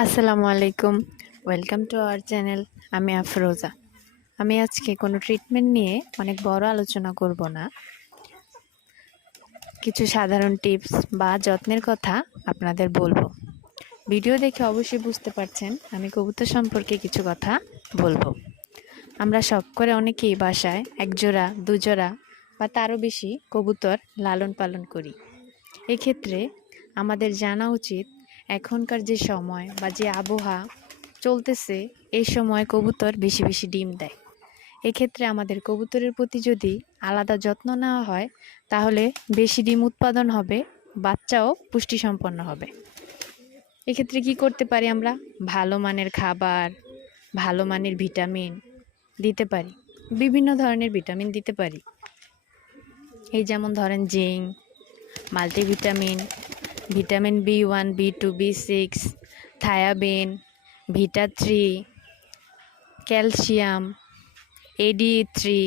আসসালামু আলাইকুম। Welcome to our channel আমি আফরোজা। আমি আজকে কোনো ট্রিটমেন্ট নিয়ে অনেক বড় আলোচনা করব না। কিছু সাধারণ টিপস বা যত্নের কথা আপনাদের বলব। ভিডিও দেখে অবশ্যই বুঝতে পারছেন, আমি কবুতর সম্পর্কে কিছু কথা বলব। আমরা শখ করে অনেকেই বাসায় একজোড়া, দুজোড়া বা তারও বেশি কবুতর লালন পালন করি। এক্ষেত্রে আমাদের জানা উচিত এখনকার যে সময় বা যে আবহাওয়া চলতেছে, এই সময় কবুতর বেশি বেশি ডিম দেয়। এক্ষেত্রে আমাদের কবুতরের প্রতি যদি আলাদা যত্ন নেওয়া হয়, তাহলে বেশি ডিম উৎপাদন হবে, বাচ্চাও পুষ্টিসম্পন্ন হবে। এক্ষেত্রে কি করতে পারি আমরা? ভালো মানের খাবার, ভালো মানের ভিটামিন দিতে পারি। বিভিন্ন ধরনের ভিটামিন দিতে পারি। এই যেমন ধরেন zinc, multivitamin vitamin B one, B two, B six, thiamine, vita three, calcium AD three,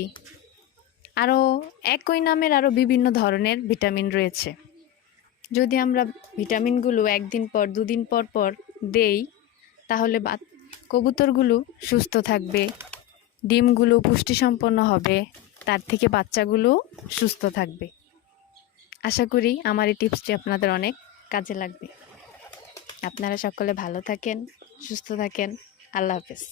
আরও একই নামের আরও বিভিন্ন ধরনের ভিটামিন রয়েছে। যদি আমরা ভিটামিনগুলো একদিন পর, দুদিন পর পর দেই, তাহলে বা কবুতরগুলো সুস্থ থাকবে, ডিমগুলো পুষ্টিসম্পন্ন হবে, তার থেকে বাচ্চাগুলো সুস্থ থাকবে। আশা করি আমার এই টিপসটি আপনাদের অনেক কাজে লাগবে। আপনারা সকলে ভালো থাকেন, সুস্থ থাকেন। আল্লাহ হাফেজ।